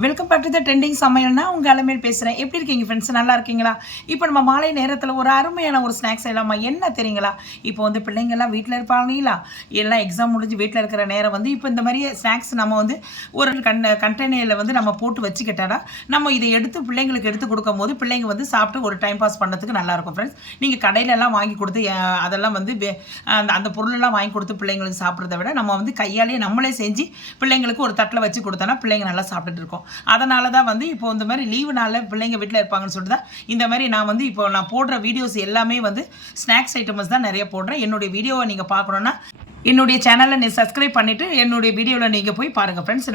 Welcome back to the trending சமையல்னா உங்கள் அலமேல் பேசுகிறேன். எப்படி இருக்கீங்க ஃப்ரெண்ட்ஸ்? நல்லா இருக்கீங்களா? இப்போ நம்ம மாலை நேரத்தில் ஒரு அருமையான ஒரு ஸ்நாக்ஸ் செய்யலாமா? என்ன தெரியுங்களா? இப்போ வந்து பிள்ளைங்கள்லாம் வீட்டில் இருப்பாங்களா, எல்லாம் எக்ஸாம் முடிஞ்சு வீட்டில் இருக்கிற நேரம் வந்து இப்போ இந்த மாதிரி ஸ்நாக்ஸ் நம்ம வந்து ஒரு கண்டெய்னரில் வந்து நம்ம போட்டு வச்சுக்கிட்டாடா நம்ம இதை எடுத்து பிள்ளைங்களுக்கு எடுத்து கொடுக்கும் போது பிள்ளைங்க வந்து சாப்பிட்டு ஒரு டைம் பாஸ் பண்ணுறதுக்கு நல்லாயிருக்கும் ஃப்ரெண்ட்ஸ். நீங்கள் கடையிலலாம் வாங்கி கொடுத்து அதெல்லாம் வந்து அந்த பொருளெல்லாம் வாங்கி கொடுத்து பிள்ளைங்களுக்கு சாப்பிட்றத விட நம்ம வந்து கையாலேயே நம்மளே செஞ்சு பிள்ளைங்களுக்கு ஒரு தட்டில் வச்சு கொடுத்தோன்னா பிள்ளைங்க நல்லா சாப்பிட்டுட்டு இருக்கோம். அதனால தான் வந்து இப்போ இந்த மாதிரி லீவு நாளில் பிள்ளைங்க வீட்டில் இருப்பாங்கன்னு சொல்லிட்டு தான் இந்த மாதிரி நான் வந்து இப்போ நான் போடுற வீடியோஸ் எல்லாமே வந்து ஸ்நாக்ஸ் ஐட்டம்ஸ் தான் நிறைய போடுறேன். என்னுடைய வீடியோவை நீங்கள் பார்க்கணுன்னா என்னுடைய சேனலை நீ சப்ஸ்கிரைப் பண்ணிவிட்டு என்னுடைய வீடியோவில் நீங்கள் போய் பாருங்கள் ஃப்ரெண்ட்ஸ்.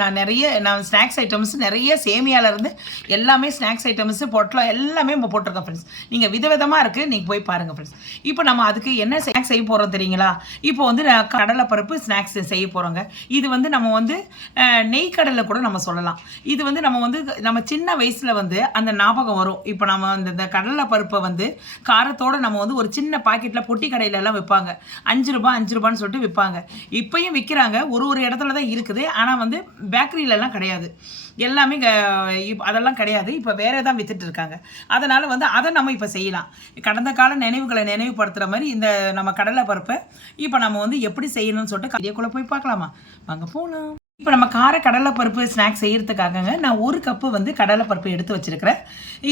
நான் ஸ்நாக்ஸ் ஐட்டம்ஸ் நிறைய சேமியாவிலேருந்து எல்லாமே ஸ்நாக்ஸ் ஐட்டம்ஸு பொட்டலம் எல்லாமே நம்ம போட்டிருக்கேன் ஃப்ரெண்ட்ஸ். நீங்கள் விதவிதமாக இருக்குது, நீங்கள் போய் பாருங்கள் ஃப்ரெண்ட்ஸ். இப்போ நம்ம அதுக்கு என்ன ஸ்நாக்ஸ் செய்ய போகிறோம் தெரியுங்களா? இப்போ வந்து கடலைப்பருப்பு ஸ்நாக்ஸ் செய்ய போகிறோங்க. இது வந்து நம்ம வந்து நெய் கடலை கூட நம்ம சொல்லலாம். இது வந்து நம்ம சின்ன வயசில் வந்து அந்த ஞாபகம் வரும். இப்போ நம்ம இந்த கடலைப்பருப்பை வந்து காரத்தோடு நம்ம வந்து ஒரு சின்ன பாக்கெட்டில் பொட்டி கடையிலெல்லாம் விற்பாங்க. 5 ரூபான்னு சொல்லிட்டு விற்பாங்க. இப்பயும் விற்கிறாங்க, ஒரு இடத்துல தான் இருக்குது. ஆனால் வந்து பேக்கரியிலலாம் கிடையாது, எல்லாமே அதெல்லாம் கிடையாது. இப்போ வேற தான் வித்துட்டு இருக்காங்க. அதனால் வந்து அதை நம்ம இப்போ செய்யலாம். கடந்த கால நினைவுகளை நினைவுபடுத்துகிற மாதிரி இந்த நம்ம கடலை பருப்பை இப்போ நம்ம வந்து எப்படி செய்யணும்னு சொல்லிட்டு கடைக்குள்ளே போய் பார்க்கலாமா? வாங்க போகலாம். இப்போ நம்ம கார கடலைப்பருப்பு ஸ்நாக்ஸ் செய்கிறதுக்காகங்க நான் 1 கப்பு வந்து கடலைப்பருப்பு எடுத்து வச்சுருக்கிறேன்.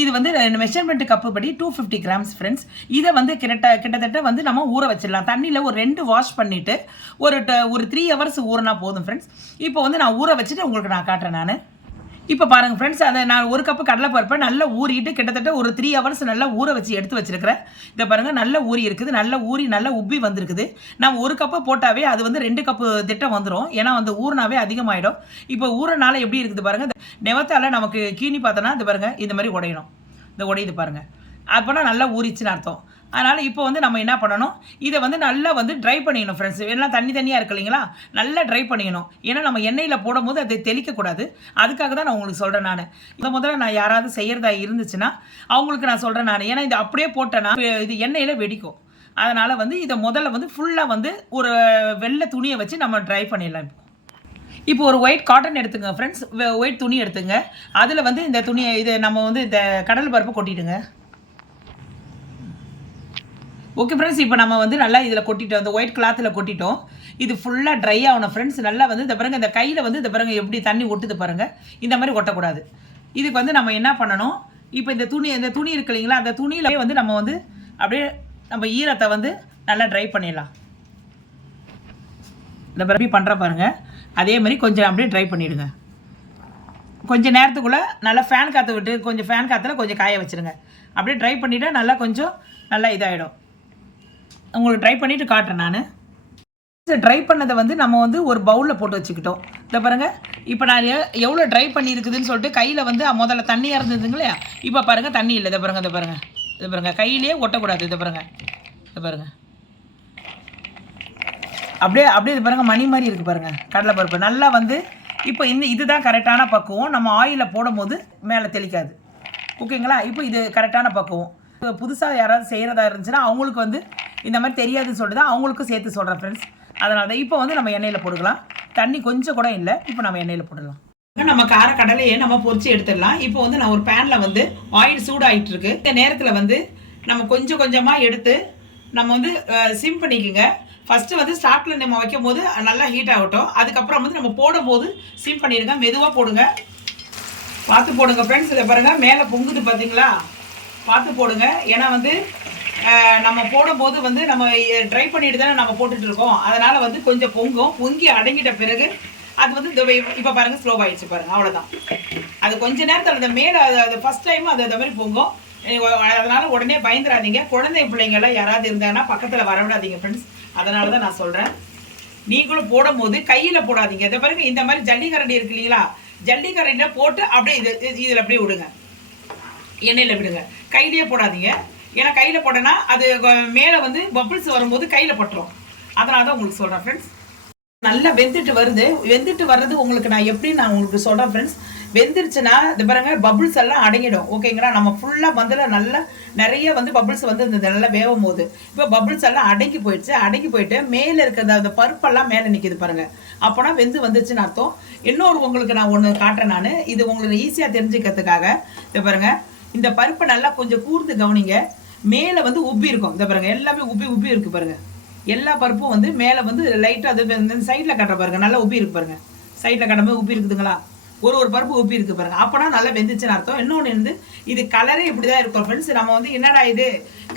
இது வந்து மெஷர்மெண்ட் கப்பு படி 250 கிராம்ஸ் ஃப்ரெண்ட்ஸ். இதை வந்து கிட்டத்தட்ட வந்து நம்ம ஊற வச்சிடலாம். தண்ணியில் ஒரு 2 வாஷ் பண்ணிவிட்டு ஒரு 3 ஹவர்ஸ் ஊறினா போதும் ஃப்ரெண்ட்ஸ். இப்போ வந்து நான் ஊற வச்சுட்டு உங்களுக்கு நான் காட்டுறேன். நான் இப்போ பாருங்கள் ஃப்ரெண்ட்ஸ், அதை நான் 1 கப்பு கடலைப்பருப்பை நல்லா ஊறிட்டு கிட்டத்தட்ட ஒரு 3 ஹவர்ஸ் நல்லா ஊற வச்சு எடுத்து வச்சுருக்கிறேன். இதை பாருங்கள், நல்லா ஊறி இருக்குது, நல்லா ஊறி நல்லா உப்பி வந்திருக்குது. நான் 1 கப்பு போட்டாவே அது வந்து 2 கப்பு திட்டம் வந்துடும். ஏன்னா வந்து ஊறினாவே அதிகமாகிடும். இப்போ ஊறனால எப்படி இருக்குது பாருங்கள், நெவத்தால் நமக்கு கீனி பார்த்தோன்னா இது பாருங்கள் இந்த மாதிரி உடையணும். இந்த உடையுது பாருங்கள், அப்போனா நல்லா ஊறிச்சுன்னு அர்த்தம். அதனால் இப்போ வந்து நம்ம என்ன பண்ணணும், இதை வந்து நல்லா வந்து ட்ரை பண்ணிக்கணும் ஃப்ரெண்ட்ஸ். எல்லாம் தண்ணியாக இருக்கு இல்லைங்களா, நல்லா ட்ரை பண்ணிக்கணும். ஏன்னா நம்ம எண்ணெயில் போடும்போது அதை தெளிக்கக்கூடாது. அதுக்காக தான் நான் உங்களுக்கு சொல்கிறேன். முதல்ல நான் யாராவது செய்கிறதா இருந்துச்சுன்னா அவங்களுக்கு நான் சொல்கிறேன். ஏன்னா இது அப்படியே போட்டேன்னா இது எண்ணெயில் வெடிக்கும். அதனால் வந்து இதை முதல்ல வந்து ஃபுல்லாக வந்து ஒரு வெள்ளை துணியை வச்சு நம்ம ட்ரை பண்ணிடலாம். இப்போ ஒரு ஒயிட் காட்டன் எடுத்துங்க ஃப்ரெண்ட்ஸ், ஒயிட் துணி எடுத்துங்க. அதில் வந்து இந்த துணியை நம்ம வந்து இந்த கடலை பருப்பு கொட்டிடுங்க. ஓகே ஃப்ரெண்ட்ஸ், இப்போ நம்ம வந்து நல்லா இதில் கொட்டிட்டோம், இந்த ஒயிட் கிளாத்தில் கொட்டிட்டோம். இது ஃபுல்லாக ட்ரை ஆகணும் ஃப்ரெண்ட்ஸ். நல்லா வந்து இந்த பாருங்கள், இந்த கையில் வந்து இந்த பாருங்கள் எப்படி தண்ணி ஒட்டுது பாருங்கள். இந்த மாதிரி ஒட்டக்கூடாது. இதுக்கு வந்து நம்ம என்ன பண்ணணும், இப்போ இந்த துணி இருக்கு இல்லைங்களா, அந்த துணியிலே வந்து நம்ம வந்து அப்படியே நம்ம ஈரத்தை வந்து நல்லா ட்ரை பண்ணிடலாம். இந்த மாதிரி பண்ணுற பாருங்கள், அதே மாதிரி கொஞ்சம் அப்படியே ட்ரை பண்ணிவிடுங்க. கொஞ்சம் நேரத்துக்குள்ளே நல்லா ஃபேன் காற்று விட்டு கொஞ்சம் ஃபேன் காற்றுல கொஞ்சம் காய வச்சுருங்க. அப்படியே ட்ரை பண்ணிவிட்டால் நல்லா இதாகிடும். உங்களுக்கு ட்ரை பண்ணிவிட்டு காட்டுறேன். நான் ட்ரை பண்ணதை வந்து நம்ம வந்து ஒரு பவுலில் போட்டு வச்சுக்கிட்டோம். இதை பாருங்கள், இப்போ நான் எவ்வளோ ட்ரை பண்ணியிருக்குதுன்னு சொல்லிட்டு கையில் வந்து முதல்ல தண்ணியாக இருந்ததுங்களே, இப்போ பாருங்கள் தண்ணி இல்லை. இதை பாருங்கள் கையிலேயே ஒட்டக்கூடாது. இதை பாருங்கள் அப்படியே இது பாருங்கள் மணி மாதிரி இருக்குது பாருங்கள் கடலைப்பருப்பு நல்லா வந்து. இப்போ இதுதான் கரெக்டான பக்குவம். நம்ம ஆயிலில் போடும் போது மேலே தெளிக்காது. ஓகேங்களா? இப்போ இது கரெக்டான பக்குவம். இப்போ புதுசாக யாராவது செய்கிறதா இருந்துச்சுன்னா அவங்களுக்கு வந்து இந்த மாதிரி தெரியாதுன்னு சொல்லிட்டு தான் அவங்களுக்கும் சேர்த்து சொல்கிறேன் ஃப்ரெண்ட்ஸ். அதனால தான் இப்போ வந்து நம்ம எண்ணெயில் போட்டுக்கலாம். தண்ணி கொஞ்சம் கூட இல்லை, இப்போ நம்ம எண்ணெயில் போடலாம். நம்ம கார கடலையே நம்ம பொரிச்சு எடுத்துடலாம். இப்போ வந்து நான் ஒரு பேனில் வந்து ஆயில் சூடாகிட்டு இருக்கு. இந்த நேரத்தில் வந்து நம்ம கொஞ்சம் கொஞ்சமாக எடுத்து நம்ம வந்து சிம் பண்ணிக்கோங்க. ஃபஸ்ட்டு வந்து ஸ்டார்ட்டில் நம்ம வைக்கும் போது நல்லா ஹீட் ஆகட்டும். அதுக்கப்புறம் வந்து நம்ம போடும்போது சிம் பண்ணிடுங்க. மெதுவாக போடுங்க, பார்த்து போடுங்க ஃப்ரெண்ட்ஸ். இதை பாருங்கள் மேலே பொங்குது பார்த்தீங்களா, பார்த்து போடுங்க. ஏன்னா வந்து நம்ம போடும்போது வந்து நம்ம ட்ரை பண்ணிட்டு தானே நம்ம போட்டுட்டு இருக்கோம். அதனால் வந்து கொஞ்சம் பொங்கி அடங்கிட்ட பிறகு அது வந்து இப்போ பாருங்கள் ஸ்லோவாகிடுச்சு பாருங்கள், அவ்வளோதான். அது கொஞ்ச நேரத்தில் அந்த மேலே அது ஃபஸ்ட் டைம் அது மாதிரி பொங்கும். அதனால் உடனே பயந்துடாதீங்க. குழந்தை பிள்ளைங்கள்லாம் யாராவது இருந்தாங்கன்னா பக்கத்தில் வரவிடாதீங்க ஃப்ரெண்ட்ஸ். அதனால தான் நான் சொல்கிறேன், நீங்களும் போடும்போது கையில் போடாதீங்க. இதை பாருங்கள், இந்த மாதிரி ஜல்லிக்கரண்டி இருக்கு இல்லைங்களா, ஜல்லிக்கரண்டியில் போட்டு அப்படியே இதில் அப்படியே விடுங்க, எண்ணெயில் விடுங்க. கையிலேயே போடாதீங்க. ஏன்னா கையில் போட்டோன்னா அது மேலே வந்து பபிள்ஸ் வரும்போது கையில் பட்டுரும். அதனால தான் உங்களுக்கு சொல்கிறேன் ஃப்ரெண்ட்ஸ். நல்லா வெந்துட்டு வருது. வெந்துட்டு வர்றது உங்களுக்கு நான் எப்படி நான் உங்களுக்கு சொல்றேன் ஃப்ரெண்ட்ஸ். வெந்துருச்சுன்னா இது பாருங்க பபுள்ஸ் எல்லாம் அடங்கிடும். ஓகேங்களா? நம்ம ஃபுல்லா வந்துல நல்லா நிறைய வந்து பபுள்ஸ் வந்து இந்த நல்லா வேகும் போது இப்போ பபுள்ஸ் எல்லாம் அடங்கி போயிடுச்சு. அடங்கி போயிட்டு மேலே இருக்கிற அந்த பருப்பெல்லாம் மேலே நிற்கிது பாருங்க. அப்போனா வெந்து வந்துச்சுன்னு அர்த்தம். இன்னொரு உங்களுக்கு நான் ஒன்று காட்டுறேன். நான் இது உங்களுக்கு ஈஸியாக தெரிஞ்சுக்கிறதுக்காக இது பாருங்க. இந்த பருப்பை நல்லா கொஞ்சம் கூர்ந்து கவனிங்க. மேலே வந்து உப்பி இருக்கும். இந்த பாருங்க எல்லாமே உப்பி உப்பி இருக்கு பாருங்க. எல்லா பருப்பும் வந்து மேலே வந்து லைட்டாக அது சைடில் கட்டுற பாருங்க. நல்லா உப்பி இருக்கு பாருங்க. சைடில் கட்டும்போது உப்பி இருக்குதுங்களா? ஒரு பருப்பு உப்பி இருக்கு பாருங்க. அப்போனா நல்லா வெந்துச்சுன்னு அர்த்தம். இன்னொன்று வந்து இது கலரே இப்படி தான் இருக்கும் ஃப்ரெண்ட்ஸ். நம்ம வந்து என்னடா இது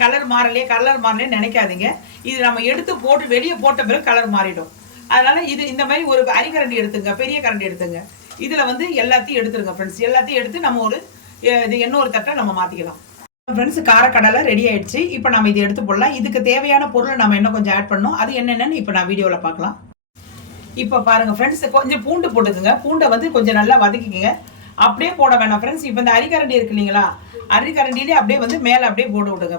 கலர் மாறலையே நினைக்காதீங்க. இது நம்ம எடுத்து போட்டு வெளியே போட்ட பிறகு கலர் மாறிடும். அதனால இது இந்த மாதிரி ஒரு அரிக்கரண்டி எடுத்துங்க, பெரிய கரண்டி எடுத்துங்க. இதில் வந்து எல்லாத்தையும் எடுத்துருங்க ஃப்ரெண்ட்ஸ். எல்லாத்தையும் எடுத்து நம்ம இது இன்னொரு தட்டை நம்ம மாற்றிக்கலாம் ஃப்ரெண்ட்ஸ். காரக்கடலை ரெடி ஆயிடுச்சு. இப்போ நம்ம இது எடுத்து போடலாம். இதுக்கு தேவையான பொருளை நம்ம இன்னும் கொஞ்சம் ஆட் பண்ணணும். அது என்னென்னு இப்போ நான் வீடியோவில் பார்க்கலாம். இப்போ பாருங்க ஃப்ரெண்ட்ஸ், கொஞ்சம் பூண்டு போட்டுக்குங்க. பூண்டை வந்து கொஞ்சம் நல்லா வதக்கிக்கங்க. அப்படியே போட வேணாம் ஃப்ரெண்ட்ஸ். இப்போ இந்த அரிக்கரண்டி இருக்கு இல்லைங்களா? அரிக்கரண்டிலே அப்படியே வந்து மேலே அப்படியே போட்டு விட்டுங்க.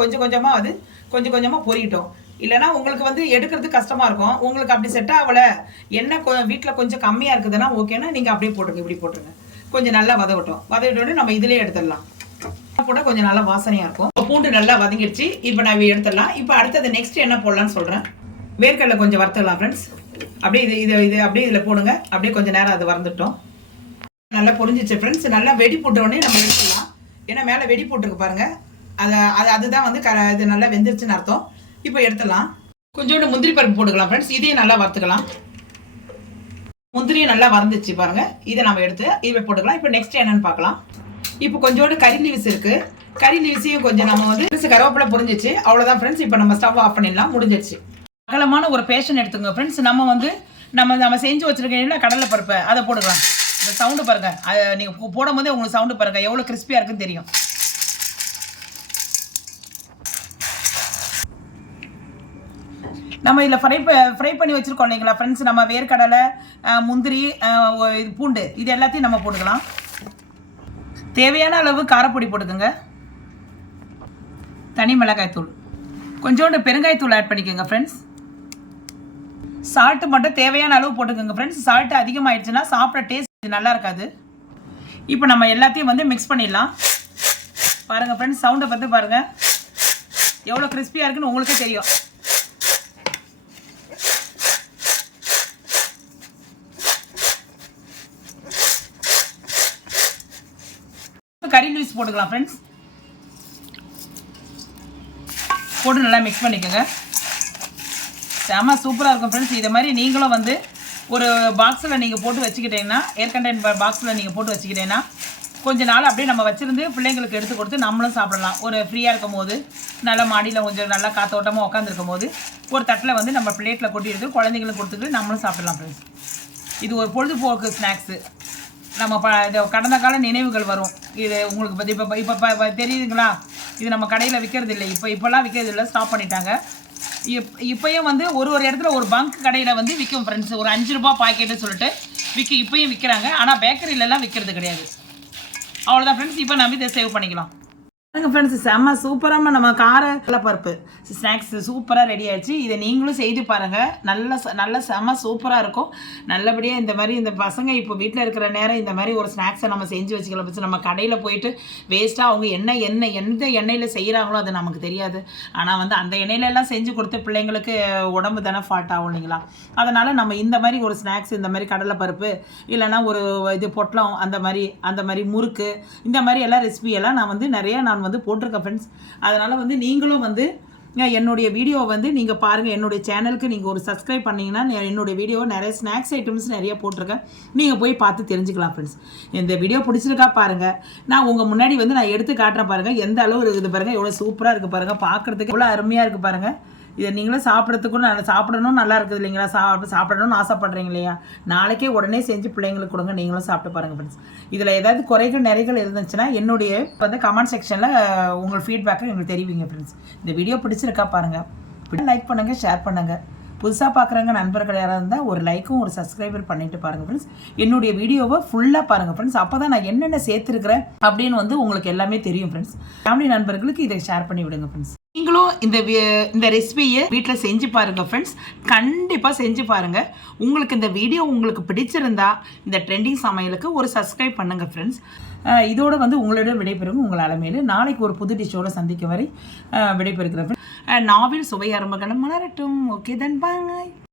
கொஞ்சம் கொஞ்சமாக அது கொஞ்சம் கொஞ்சமாக பொரியட்டும். இல்லைனா உங்களுக்கு வந்து எடுக்கிறது கஷ்டமாக இருக்கும். உங்களுக்கு அப்படி செட் ஆகலை, எண்ணெய் வீட்டில் கொஞ்சம் கம்மியாக இருக்குதுன்னா ஓகேன்னா நீங்கள் அப்படியே போட்டுருங்க. இப்படி போட்டுருங்க. கொஞ்சம் நல்லா வதவிட்டோன்னு நம்ம இதிலே எடுத்துடலாம். கூட கொஞ்சம் நல்லா வாசனையாக இருக்கும். பூண்டு நல்லா வதங்கிடுச்சு. இப்போ நான் எடுத்துடலாம். இப்போ அடுத்தது நெக்ஸ்ட் என்ன போடலான்னு சொல்கிறேன். வேர்க்கடலை கொஞ்சம் வறுத்துடலாம் ஃப்ரெண்ட்ஸ். அப்படியே இது அப்படியே இதில் போடுங்க. அப்படியே கொஞ்சம் நேரம் அது வறந்துட்டோம். நல்லா பொரிஞ்சிச்சு ஃப்ரெண்ட்ஸ். நல்லா வெடி போட்டோடனே நம்ம எடுத்துடலாம். ஏன்னா மேலே வெடி போட்டுருக்கு பாருங்கள். அதுதான் வந்து இது நல்லா வெந்துருச்சுன்னு அர்த்தம். இப்போ எடுத்துடலாம். கொஞ்சோண்டு முந்திரி பருப்பு போட்டுக்கலாம் ஃப்ரெண்ட்ஸ். இதையும் நல்லா வறுத்துக்கலாம். முந்திரியும் நல்லா வறந்துச்சு பாருங்கள். இதை நம்ம எடுத்து இதை போட்டுக்கலாம். இப்போ நெக்ஸ்ட் என்னன்னு பார்க்கலாம். இப்போ கொஞ்சோண்டு கறி லீவ்ஸ் இருக்குது. கறி லீவ்ஸையும் கொஞ்சம் நம்ம வந்து கருவேப்பிலை பொரிஞ்சிச்சு. அவ்வளோதான் ஃப்ரெண்ட்ஸ். இப்போ நம்ம ஸ்டவ் ஆஃப் பண்ணிடலாம். முடிஞ்சிடுச்சு. அகலமான ஒரு பேஷன் எடுத்துங்க ஃப்ரெண்ட்ஸ். நம்ம செஞ்சு வச்சுருக்கீங்களா கடலை பருப்பை அதை போட்டுக்கலாம். இந்த சவுண்டு பாருங்கள். அதை நீங்கள் போடும் போதே உங்களுக்கு சவுண்டு பாருங்கள் எவ்வளோ கிறிஸ்பியாக இருக்குன்னு தெரியும். நம்ம இதில் ஃப்ரை பண்ணி வச்சுருக்கோம் இல்லைங்களா ஃப்ரெண்ட்ஸ். நம்ம வேர்க்கடலை, முந்திரி, பூண்டு இது எல்லாத்தையும் நம்ம போட்டுக்கலாம். தேவையான அளவு காரப்பொடி போட்டுக்கோங்க. தனி மிளகாய்த்தூள், கொஞ்சோண்டு பெருங்காயத்தூள் ஆட் பண்ணிக்கோங்க ஃப்ரெண்ட்ஸ். சால்ட்டு மட்டும் தேவையான அளவு போட்டுக்கோங்க ஃப்ரெண்ட்ஸ். சால்ட்டு அதிகமாகிடுச்சுன்னா சாப்பிட்ற டேஸ்ட் நல்லா இருக்காது. இப்போ நம்ம எல்லாத்தையும் வந்து மிக்ஸ் பண்ணிடலாம். பாருங்கள் ஃப்ரெண்ட்ஸ், சவுண்டை பார்த்து பாருங்கள் எவ்வளோ கிறிஸ்பியாக இருக்குன்னு உங்களுக்கே தெரியும். கறி லீவ்ஸ் போட்டுக்கலாம் ஃப்ரெண்ட்ஸ். போட்டு நல்லா மிக்ஸ் பண்ணிக்கோங்க. செம சூப்பராக இருக்கும் ஃப்ரெண்ட்ஸ். இதை மாதிரி நீங்களும் வந்து ஒரு பாக்ஸில் நீங்கள் போட்டு வச்சுக்கிட்டீங்கன்னா, ஏர் கண்டெய்ன் பாக்ஸில் நீங்கள் போட்டு வச்சுக்கிட்டீங்கன்னா கொஞ்ச நாள் அப்படியே நம்ம வச்சுருந்து பிள்ளைங்களுக்கு எடுத்து கொடுத்து நம்மளும் சாப்பிடலாம். ஒரு ஃப்ரீயாக இருக்கும் போது நல்லா மாடியில் கொஞ்சம் நல்லா காத்தோட்டமாக உட்காந்துருக்கும் போது ஒரு தட்டில் வந்து நம்ம பிளேட்டில் கொட்டி எடுத்து குழந்தைங்களுக்கு கொடுத்துட்டு நம்மளும் சாப்பிடலாம் ஃப்ரெண்ட்ஸ். இது ஒரு பொழுதுபோக்கு ஸ்நாக்ஸு. நம்ம இது கடந்த கால நினைவுகள் வரும். இது உங்களுக்கு பற்றி இப்போ தெரியுதுங்களா? இது நம்ம கடையில் விற்கிறது இல்லை. இப்போல்லாம் விற்கிறது இல்லை, ஸ்டாப் பண்ணிட்டாங்க. இப்போயும் வந்து ஒரு இடத்துல ஒரு பங்க் கடையில் வந்து விற்கும் ஃப்ரெண்ட்ஸ். ஒரு 5 ரூபா பாக்கெட்டு சொல்லிட்டு இப்போயும் விற்கிறாங்க. ஆனால் பேக்கரியிலலாம் விற்கிறது கிடையாது. அவ்வளோதான் ஃப்ரெண்ட்ஸ். இப்போ நம்ம இதை சேவ் பண்ணிக்கலாம். ஃப்ரெண்ட்ஸ், செம்ம சூப்பராக நம்ம பருப்பு ஸ்நாக்ஸ் சூப்பராக ரெடி ஆகிடுச்சு. இதை நீங்களும் செய்து பாருங்கள். நல்ல செம்ம சூப்பராக இருக்கும். நல்லபடியாக இந்த மாதிரி இந்த பசங்க இப்போ வீட்டில் இருக்கிற நேரம் இந்த மாதிரி ஒரு ஸ்நாக்ஸை நம்ம செஞ்சு வச்சுக்கலாம். பட்சம் நம்ம கடையில் போயிட்டு வேஸ்ட்டாக அவங்க எந்த எண்ணெயில் செய்கிறாங்களோ அது நமக்கு தெரியாது. ஆனால் வந்து அந்த எண்ணெயிலெல்லாம் செஞ்சு கொடுத்து பிள்ளைங்களுக்கு உடம்பு தானே ஃபால்ட் ஆகும் இல்லைங்களா? அதனால் நம்ம இந்த மாதிரி ஒரு ஸ்நாக்ஸ், இந்த மாதிரி கடலைப்பருப்பு இல்லைன்னா ஒரு இது பொட்டலம், அந்த மாதிரி முறுக்கு, இந்த மாதிரி எல்லாம் ரெசிபியெல்லாம் நான் வந்து போட்டிருக்கேன் ஃப்ரெண்ட்ஸ். அதனால் வந்து நீங்களும் வந்து என்னுடைய வீடியோவை வந்து நீங்கள் பாருங்கள். என்னுடைய சேனலுக்கு நீங்கள் ஒரு சப்ஸ்கிரைப் பண்ணிங்கன்னா என்னுடைய வீடியோவை நிறைய ஸ்நாக்ஸ் ஐட்டம்ஸ் நிறைய போட்டிருக்கேன். நீங்கள் போய் பார்த்து தெரிஞ்சுக்கலாம் ஃப்ரெண்ட்ஸ். இந்த வீடியோ பிடிச்சிருக்கா பாருங்கள். நான் உங்கள் முன்னாடி வந்து நான் எடுத்து காட்டுறேன் பாருங்கள். எந்த அளவு இருக்குது பாருங்கள். எவ்வளோ சூப்பராக இருக்குது பாருங்கள். பார்க்குறதுக்கு எவ்வளோ அருமையாக இருக்குது பாருங்கள். இதை நீங்களும் சாப்பிட்றதுக்கும் சாப்பிடணும் நல்லா இருக்குது இல்லைங்களா? சாப்பிடணும்னு ஆசைப்பட்றீங்க இல்லையா? நாளைக்கே உடனே செஞ்சு பிள்ளைங்களுக்கு கொடுங்க. நீங்களும் சாப்பிட்டு பாருங்கள் ஃப்ரெண்ட்ஸ். இதில் ஏதாவது குறைகள் நிறைகள் இருந்துச்சுன்னா என்னுடைய வந்து கமெண்ட் செக்ஷனில் உங்கள் ஃபீட்பேக்கை எங்களுக்கு தெரிவிங்க ஃப்ரெண்ட்ஸ். இந்த வீடியோ பிடிச்சிருக்கா பாருங்கள். லைக் பண்ணுங்கள், ஷேர் பண்ணுங்கள். புதுசாக பார்க்குறவங்க நண்பர்கள் யாராக இருந்தால் ஒரு லைக்கும் ஒரு சப்ஸ்கிரைபர் பண்ணிட்டு பாருங்கள் ஃப்ரெண்ட்ஸ். என்னுடைய வீடியோவை ஃபுல்லாக பாருங்கள் ஃப்ரெண்ட்ஸ். அப்போ தான் நான் என்னென்ன சேர்த்துருக்கிறேன் அப்படின்னு வந்து உங்களுக்கு எல்லாமே தெரியும் ஃப்ரெண்ட்ஸ். ஃபேமிலி நண்பர்களுக்கு இதை ஷேர் பண்ணி விடுங்க ஃப்ரெண்ட்ஸ். நீங்களும் இந்த ரெசிபியை வீட்டில் செஞ்சு பாருங்கள் ஃப்ரெண்ட்ஸ். கண்டிப்பாக செஞ்சு பாருங்கள். உங்களுக்கு இந்த வீடியோ உங்களுக்கு பிடிச்சிருந்தா இந்த ட்ரெண்டிங் சமையலுக்கு ஒரு சப்ஸ்கிரைப் பண்ணுங்கள் ஃப்ரெண்ட்ஸ். இதோட உங்களோட விடைபெறும் உங்கள் அலமேலு. நாளைக்கு ஒரு புது டிஷ்ஷோட சந்திக்க வரை விடைபெறுகிறேன். நாவில் சுவை அருமகனம் மலரட்டும். ஓகே தென் பாய்.